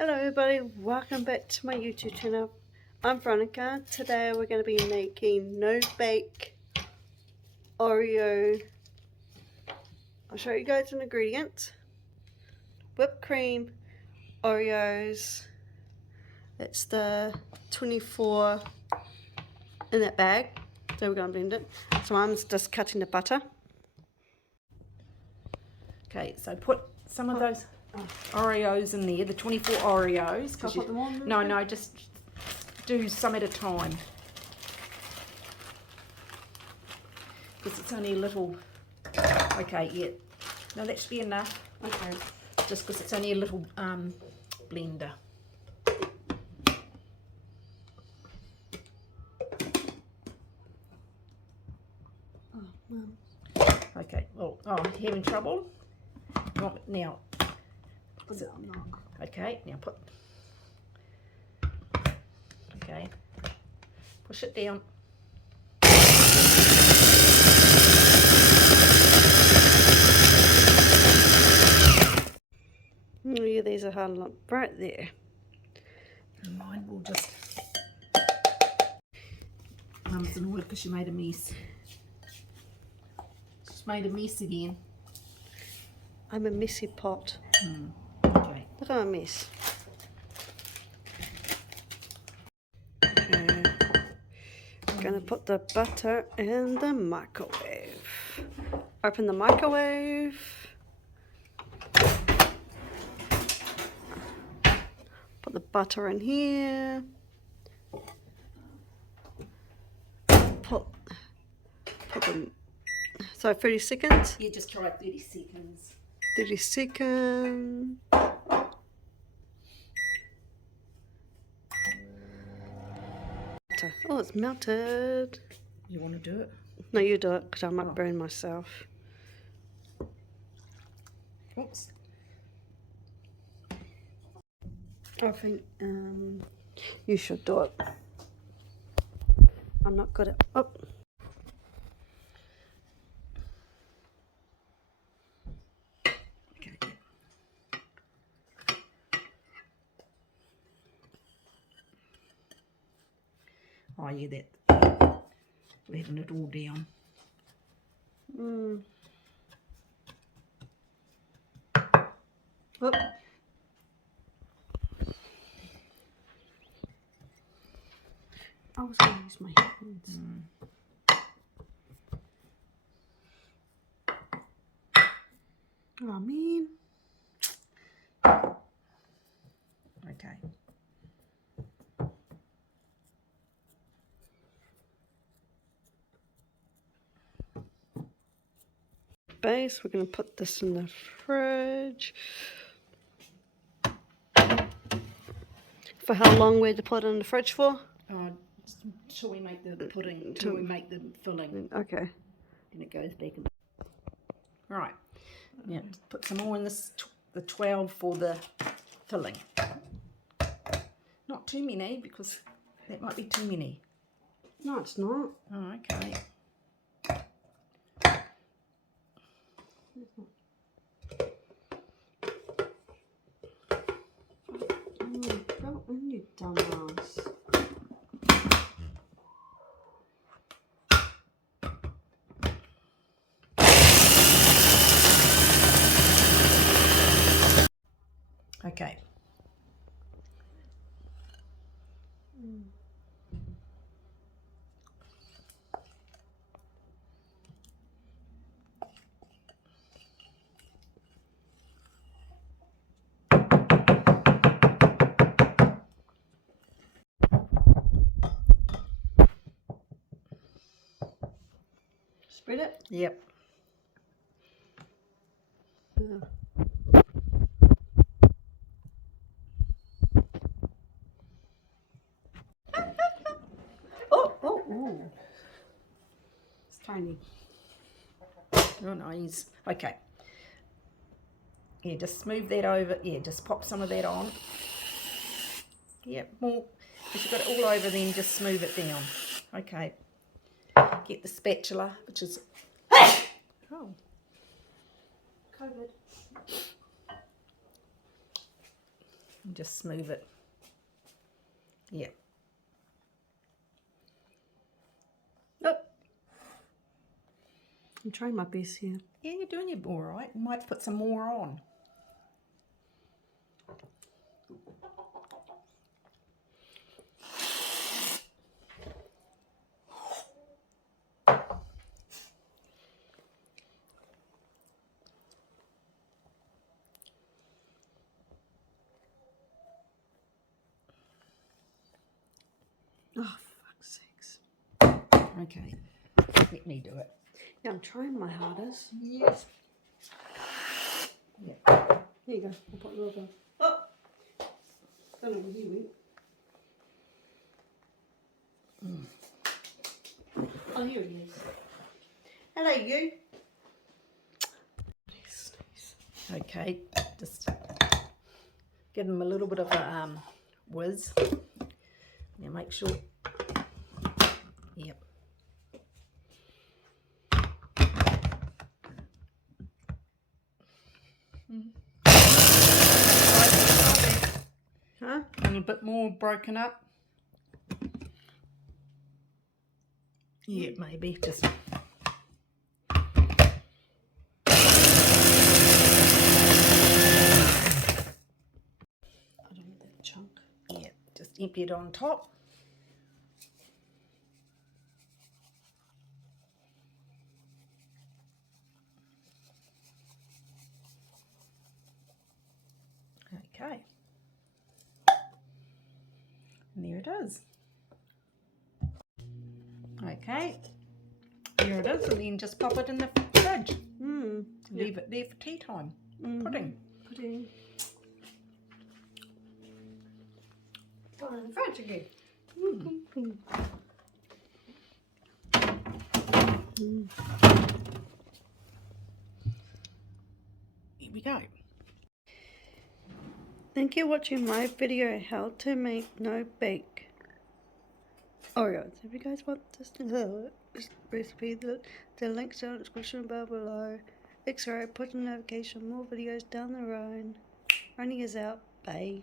Hello everybody, welcome back to my YouTube channel. I'm Veronica. Today we're going to be making no-bake Oreo. I'll show you guys the ingredients. Whipped cream, Oreos. It's the 24 in that bag. So we're going to blend it. So I'm just cutting the butter. Okay, so put some of those Oreos in there, the 24 Oreos. Can I put them on? No, just do some at a time. Because it's only a little. Okay, yeah. No, that should be enough. Okay. Just because it's only a little blender. Oh, Mum. Okay, well, having trouble? Now. No, I'm not. Okay, now put. Okay, push it down. Oh yeah, there's a hard lump right there. And mine will just. Mum's in order because she made a mess. She's made a mess again. I'm a messy pot. Okay. Look at my mess. Okay. I'm gonna put the butter in the microwave. Open the microwave. Put the butter in here. Put them. So 30 seconds. Yeah, just try 30 seconds. 30 seconds. Oh, it's melted. You want to do it? No, you do it because I might burn myself. Oops. I think you should do it. I'm not good at. Oh. Okay. Oh yeah, that. Letting it all down. Oh. I was going to use my hands. Oh, man. Okay. Base, we're going to put this in the fridge. For how long we're to put it in the fridge for? Till we make the pudding, till we make the filling. Okay. And it goes back in. Right. Now put some more in this, the 12 for the filling. Not too many because that might be too many. No, it's not. Oh, okay. Go in, you dumbass. Okay. Spread it? Yep. Oh. It's tiny. Oh, nice. Okay. Yeah, just smooth that over. Yeah, just pop some of that on. Yep, more. If you've got it all over, then just smooth it down. Okay. Get the spatula, which is. Oh. COVID. And just smooth it. Yeah. Oh. I'm trying my best here. Yeah, you're doing it all right. You might put some more on. Oh, fuck's sakes. Okay, let me do it. Yeah, I'm trying my hardest. Yes. Yeah. There you go. I'll put a little bit. Oh! Don't know where you went. Oh, here he is. Hello, you. Nice, nice. Okay, just give them a little bit of a whiz. Now make sure. Yep. Huh? A little bit more broken up. Yeah, maybe just. I don't want that chunk. Yeah, just empty it on top. Okay. And there it is. Okay. There it is, and then just pop it in the fridge. Leave it there for tea time. Pudding. Pudding. Oh, in the fridge again. Here we go. Thank you for watching my video how to make no bake Oreos. If you guys want this recipe, the links down in the description bar below. X-ray, put a notification, more videos down the road. Running is out. Bye.